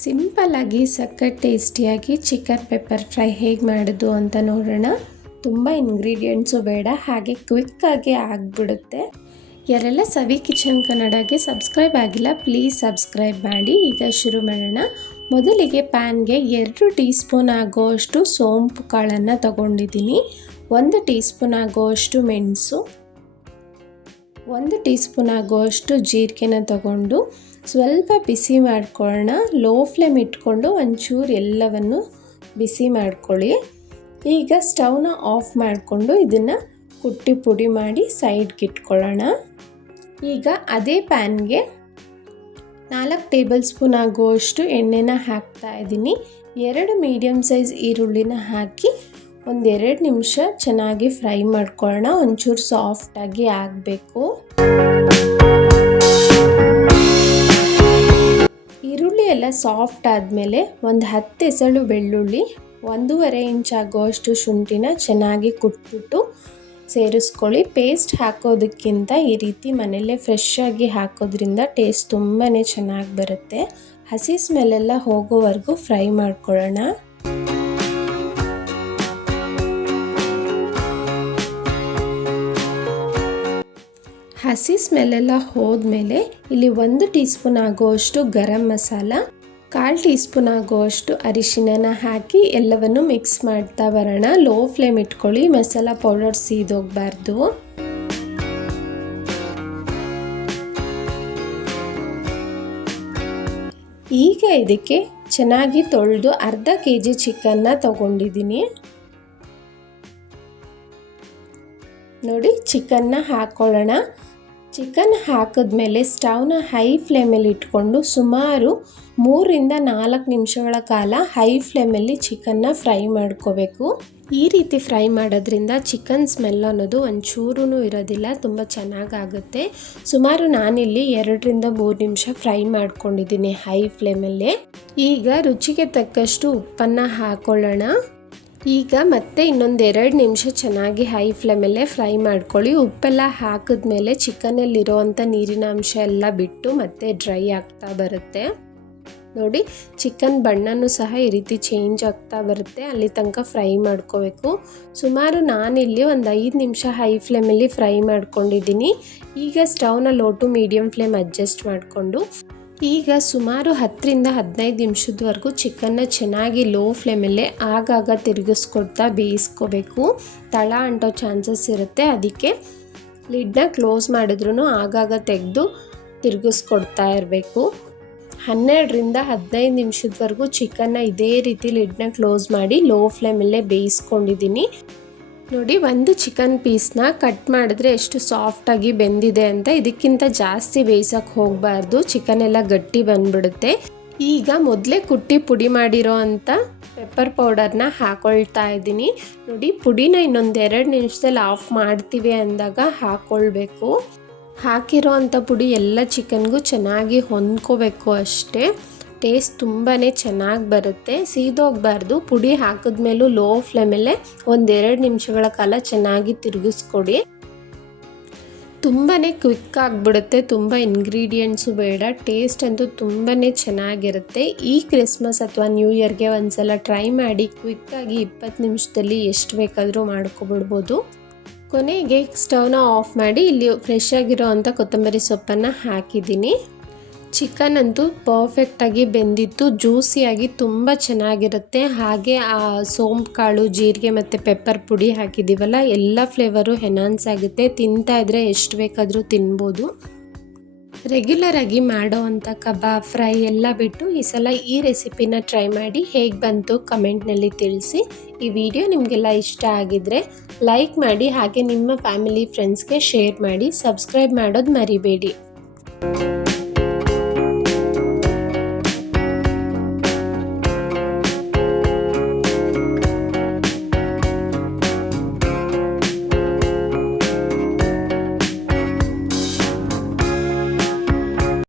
ಸಿಂಪಲ್ಲಾಗಿ ಸಖತ್ ಟೇಸ್ಟಿಯಾಗಿ ಚಿಕನ್ ಪೆಪ್ಪರ್ ಫ್ರೈ ಹೇಗೆ ಮಾಡೋದು ಅಂತ ನೋಡೋಣ. ತುಂಬ ಇಂಗ್ರೀಡಿಯೆಂಟ್ಸು ಬೇಡ, ಹಾಗೆ ಕ್ವಿಕ್ಕಾಗಿ ಆಗಿಬಿಡುತ್ತೆ. ಯಾರೆಲ್ಲ ಸವಿ ಕಿಚನ್ ಕನ್ನಡಗೆ ಸಬ್ಸ್ಕ್ರೈಬ್ ಆಗಿಲ್ಲ ಪ್ಲೀಸ್ ಸಬ್ಸ್ಕ್ರೈಬ್ ಮಾಡಿ. ಈಗ ಶುರು ಮಾಡೋಣ. ಮೊದಲಿಗೆ ಪ್ಯಾನ್ಗೆ ಎರಡು ಟೀ ಸ್ಪೂನ್ ಆಗೋಷ್ಟು ಸೋಂಪು ಕಾಳನ್ನು ತಗೊಂಡಿದ್ದೀನಿ. ಒಂದು ಟೀ ಸ್ಪೂನ್ ಆಗೋಷ್ಟು ಮೆಣಸು ಒಂದು ಟೀ ಸ್ಪೂನ್ ಆಗೋಷ್ಟು ಜೀರಿಗೆನ ತಗೊಂಡು ಸ್ವಲ್ಪ ಬಿಸಿ ಮಾಡ್ಕೊಳ್ಳೋಣ. ಲೋ ಫ್ಲೇಮ್ ಇಟ್ಕೊಂಡು ಒಂಚೂರು ಎಲ್ಲವನ್ನು ಬಿಸಿ ಮಾಡ್ಕೊಳ್ಳಿ. ಈಗ ಸ್ಟವ್ನ ಆಫ್ ಮಾಡಿಕೊಂಡು ಇದನ್ನು ಕುಟ್ಟಿ ಪುಡಿ ಮಾಡಿ ಸೈಡ್ಗೆ ಇಟ್ಕೊಳ್ಳೋಣ. ಈಗ ಅದೇ ಪ್ಯಾನ್ಗೆ ನಾಲ್ಕು ಟೇಬಲ್ ಸ್ಪೂನ್ ಆಗುವಷ್ಟು ಎಣ್ಣೆನ ಹಾಕ್ತಾ ಇದ್ದೀನಿ. ಎರಡು ಮೀಡಿಯಮ್ ಸೈಜ್ ಈರುಳ್ಳಿನ ಹಾಕಿ ಒಂದೆರಡು ನಿಮಿಷ ಚೆನ್ನಾಗಿ ಫ್ರೈ ಮಾಡ್ಕೊಳ್ಳೋಣ ಒಂಚೂರು ಸಾಫ್ಟಾಗಿ ಆಗಬೇಕು. ಈರುಳ್ಳಿ ಎಲ್ಲ ಸಾಫ್ಟ್ ಆದಮೇಲೆ ಒಂದು ಹತ್ತು ಎಸಳು ಬೆಳ್ಳುಳ್ಳಿ, ಒಂದೂವರೆ ಇಂಚ್ ಆಗೋಷ್ಟು ಶುಂಠಿನ ಚೆನ್ನಾಗಿ ಕುಟ್ಬಿಟ್ಟು ಸೇರಿಸ್ಕೊಳ್ಳಿ. ಪೇಸ್ಟ್ ಹಾಕೋದಕ್ಕಿಂತ ಈ ರೀತಿ ಮನೆಯಲ್ಲೇ ಫ್ರೆಶ್ ಆಗಿ ಹಾಕೋದ್ರಿಂದ ಟೇಸ್ಟ್ ತುಂಬಾ ಚೆನ್ನಾಗಿ ಬರುತ್ತೆ. ಹಸಿ ಸ್ಮೆಲ್ಲೆಲ್ಲ ಹೋಗೋವರೆಗೂ ಫ್ರೈ ಮಾಡ್ಕೊಳ್ಳೋಣ ಹಸಿ ಸ್ಮೆಲ್ಲೆಲ್ಲ ಹೋದ್ಮೇಲೆ ಇಲ್ಲಿ ಒಂದು ಟೀ ಸ್ಪೂನ್ ಆಗುವಷ್ಟು ಗರಂ ಮಸಾಲ, ಕಾಲು ಟೀ ಸ್ಪೂನ್ ಆಗುವಷ್ಟು ಅರಿಶಿನನ ಹಾಕಿ ಎಲ್ಲವನ್ನು ಮಿಕ್ಸ್ ಮಾಡ್ತಾ ಬರೋಣ. ಲೋ ಫ್ಲೇಮ್ ಇಟ್ಕೊಳ್ಳಿ, ಮಸಾಲ ಪೌಡರ್ ಸೀದೋಗ್ಬಾರ್ದು. ಈಗ ಇದಕ್ಕೆ ಚೆನ್ನಾಗಿ ತೊಳೆದು ಅರ್ಧ ಕೆ ಜಿ ಚಿಕನ್ನ ತಗೊಂಡಿದ್ದೀನಿ. ನೋಡಿ ಚಿಕನ್ನ ಹಾಕೊಳ್ಳೋಣ. ಚಿಕನ್ ಹಾಕಿದ್ಮೇಲೆ ಸ್ಟವ್ನ ಹೈ ಫ್ಲೇಮಲ್ಲಿ ಇಟ್ಕೊಂಡು ಸುಮಾರು ಮೂರಿಂದ ನಾಲ್ಕು ನಿಮಿಷಗಳ ಕಾಲ ಹೈ ಫ್ಲೇಮಲ್ಲಿ ಚಿಕನ್ನ ಫ್ರೈ ಮಾಡ್ಕೋಬೇಕು. ಈ ರೀತಿ ಫ್ರೈ ಮಾಡೋದ್ರಿಂದ ಚಿಕನ್ ಸ್ಮೆಲ್ ಅನ್ನೋದು ಒಂಚೂರೂ ಇರೋದಿಲ್ಲ, ತುಂಬ ಚೆನ್ನಾಗಾಗುತ್ತೆ. ಸುಮಾರು ನಾನಿಲ್ಲಿ ಎರಡರಿಂದ ಮೂರು ನಿಮಿಷ ಫ್ರೈ ಮಾಡ್ಕೊಂಡಿದ್ದೀನಿ ಹೈ ಫ್ಲೇಮಲ್ಲೇ. ಈಗ ರುಚಿಗೆ ತಕ್ಕಷ್ಟು ಉಪ್ಪನ್ನು ಹಾಕೊಳ್ಳೋಣ. ಈಗ ಮತ್ತೆ ಇನ್ನೊಂದೆರಡು ನಿಮಿಷ ಚೆನ್ನಾಗಿ ಹೈ ಫ್ಲೇಮಲ್ಲೇ ಫ್ರೈ ಮಾಡ್ಕೊಳ್ಳಿ. ಉಪ್ಪೆಲ್ಲ ಹಾಕಿದ್ಮೇಲೆ ಚಿಕನಲ್ಲಿರೋವಂಥ ನೀರಿನ ಅಂಶ ಎಲ್ಲ ಬಿಟ್ಟು ಮತ್ತೆ ಡ್ರೈ ಆಗ್ತಾ ಬರುತ್ತೆ. ನೋಡಿ, ಚಿಕನ್ ಬಣ್ಣನೂ ಸಹ ಈ ರೀತಿ ಚೇಂಜ್ ಆಗ್ತಾ ಬರುತ್ತೆ. ಅಲ್ಲಿ ತನಕ ಫ್ರೈ ಮಾಡ್ಕೋಬೇಕು. ಸುಮಾರು ನಾನಿಲ್ಲಿ ಒಂದು ಐದು ನಿಮಿಷ ಹೈ ಫ್ಲೇಮಲ್ಲಿ ಫ್ರೈ ಮಾಡ್ಕೊಂಡಿದ್ದೀನಿ. ಈಗ ಸ್ಟವ್ನ low to medium flame adjust ಮಾಡಿಕೊಂಡು ಈಗ ಸುಮಾರು ಹತ್ತರಿಂದ ಹದಿನೈದು ನಿಮಿಷದವರೆಗೂ ಚಿಕನ್ನ ಚೆನ್ನಾಗಿ ಲೋ ಫ್ಲೇಮಲ್ಲೇ ಆಗಾಗ ತಿರುಗಿಸ್ಕೊಡ್ತಾ ಬೇಯಿಸ್ಕೋಬೇಕು. ತಳ ಅಂಟೋ ಚಾನ್ಸಸ್ ಇರುತ್ತೆ. ಅದಕ್ಕೆ ಲಿಡ್ನ ಕ್ಲೋಸ್ ಮಾಡಿದ್ರೂ ಆಗಾಗ ತೆಗೆದು ತಿರುಗಿಸ್ಕೊಡ್ತಾ ಇರಬೇಕು. ಹನ್ನೆರಡರಿಂದ ಹದಿನೈದು ನಿಮಿಷದವರೆಗೂ ಚಿಕನ್ನ ಇದೇ ರೀತಿ ಲಿಡ್ನ ಕ್ಲೋಸ್ ಮಾಡಿ ಲೋ ಫ್ಲೇಮಲ್ಲೇ ಬೇಯಿಸ್ಕೊಂಡಿದ್ದೀನಿ. ನೋಡಿ, ಒಂದು ಚಿಕನ್ ಪೀಸ್ನ ಕಟ್ ಮಾಡಿದ್ರೆ ಎಷ್ಟು ಸಾಫ್ಟಾಗಿ ಬೆಂದಿದೆ ಅಂತ ಇದಕ್ಕಿಂತ ಜಾಸ್ತಿ ಬೇಯಿಸೋಕೆ ಹೋಗಬಾರ್ದು. ಚಿಕನ್ ಎಲ್ಲ ಗಟ್ಟಿ ಬಂದ್ಬಿಡುತ್ತೆ. ಈಗ ಮೊದಲೇ ಕುಟ್ಟಿ ಪುಡಿ ಮಾಡಿರೋ ಅಂಥ ಪೆಪ್ಪರ್ ಪೌಡರ್ನ ಹಾಕೊಳ್ತಾ ಇದ್ದೀನಿ. ನೋಡಿ, ಪುಡಿನ ಇನ್ನೊಂದು ಎರಡು ನಿಮಿಷದಲ್ಲಿ ಆಫ್ ಮಾಡ್ತೀವಿ ಅಂದಾಗ ಹಾಕ್ಕೊಳ್ಬೇಕು ಹಾಕಿರೋ ಅಂಥ ಪುಡಿ ಎಲ್ಲ ಚಿಕನ್ಗೂ ಚೆನ್ನಾಗಿ ಹೊಂದ್ಕೋಬೇಕು ಅಷ್ಟೇ. ಟೇಸ್ಟ್ ತುಂಬಾ ಚೆನ್ನಾಗಿ ಬರುತ್ತೆ. ಸೀದೋಗಬಾರ್ದು. ಪುಡಿ ಹಾಕಿದ್ಮೇಲೂ ಲೋ ಫ್ಲೇಮಲ್ಲೇ ಒಂದೆರಡು ನಿಮಿಷಗಳ ಕಾಲ ಚೆನ್ನಾಗಿ ತಿರುಗಿಸ್ಕೊಡಿ. ತುಂಬಾ ಕ್ವಿಕ್ ಆಗಿಬಿಡುತ್ತೆ. ತುಂಬ ಇಂಗ್ರೀಡಿಯೆಂಟ್ಸು ಬೇಡ. ಟೇಸ್ಟ್ ಅಂತೂ ತುಂಬಾ ಚೆನ್ನಾಗಿರುತ್ತೆ. ಈ ಕ್ರಿಸ್ಮಸ್ ಅಥವಾ ನ್ಯೂ ಇಯರ್ಗೆ ಒಂದ್ಸಲ ಟ್ರೈ ಮಾಡಿ ಕ್ವಿಕ್ಕಾಗಿ ಇಪ್ಪತ್ತು ನಿಮಿಷದಲ್ಲಿ ಎಷ್ಟು ಬೇಕಾದರೂ ಮಾಡ್ಕೊಬಿಡ್ಬೋದು. ಕೊನೆಗೆ ಸ್ಟವ್ನ ಆಫ್ ಮಾಡಿ ಇಲ್ಲಿ ಫ್ರೆಶ್ ಆಗಿರೋ ಅಂಥ ಕೊತ್ತಂಬರಿ ಸೊಪ್ಪನ್ನು ಹಾಕಿದ್ದೀನಿ. ಚಿಕನ್ ಅಂತೂ ಪರ್ಫೆಕ್ಟಾಗಿ ಬೆಂದಿತ್ತು ಜ್ಯೂಸಿಯಾಗಿ ತುಂಬ ಚೆನ್ನಾಗಿರುತ್ತೆ. ಹಾಗೆ ಆ ಸೋಂಪು ಕಾಳು, ಜೀರಿಗೆ ಮತ್ತು ಪೆಪ್ಪರ್ ಪುಡಿ ಹಾಕಿದ್ದೀವಲ್ಲ ಎಲ್ಲ ಫ್ಲೇವರು ಹೆನಾನ್ಸ್ ಆಗುತ್ತೆ. ತಿಂತಾ ಇದ್ರೆ ಎಷ್ಟು ಬೇಕಾದರೂ ತಿನ್ಬೋದು. ರೆಗ್ಯುಲರ್ ಆಗಿ ಮಾಡೋ ಅಂಥ ಕಬಾಬ್, ಫ್ರೈ ಎಲ್ಲ ಬಿಟ್ಟು ಈ ಸಲ ಈ ರೆಸಿಪಿನ ಟ್ರೈ ಮಾಡಿ ಹೇಗೆ ಬಂತು ಕಮೆಂಟ್ನಲ್ಲಿ ತಿಳಿಸಿ. ಈ ವಿಡಿಯೋ ನಿಮಗೆಲ್ಲ ಇಷ್ಟ ಆಗಿದ್ರೆ ಲೈಕ್ ಮಾಡಿ, ಹಾಗೆ ನಿಮ್ಮ ಫ್ಯಾಮಿಲಿ ಫ್ರೆಂಡ್ಸ್ಗೆ ಶೇರ್ ಮಾಡಿ ಸಬ್ಸ್ಕ್ರೈಬ್ ಮಾಡೋದು ಮರಿಬೇಡಿ.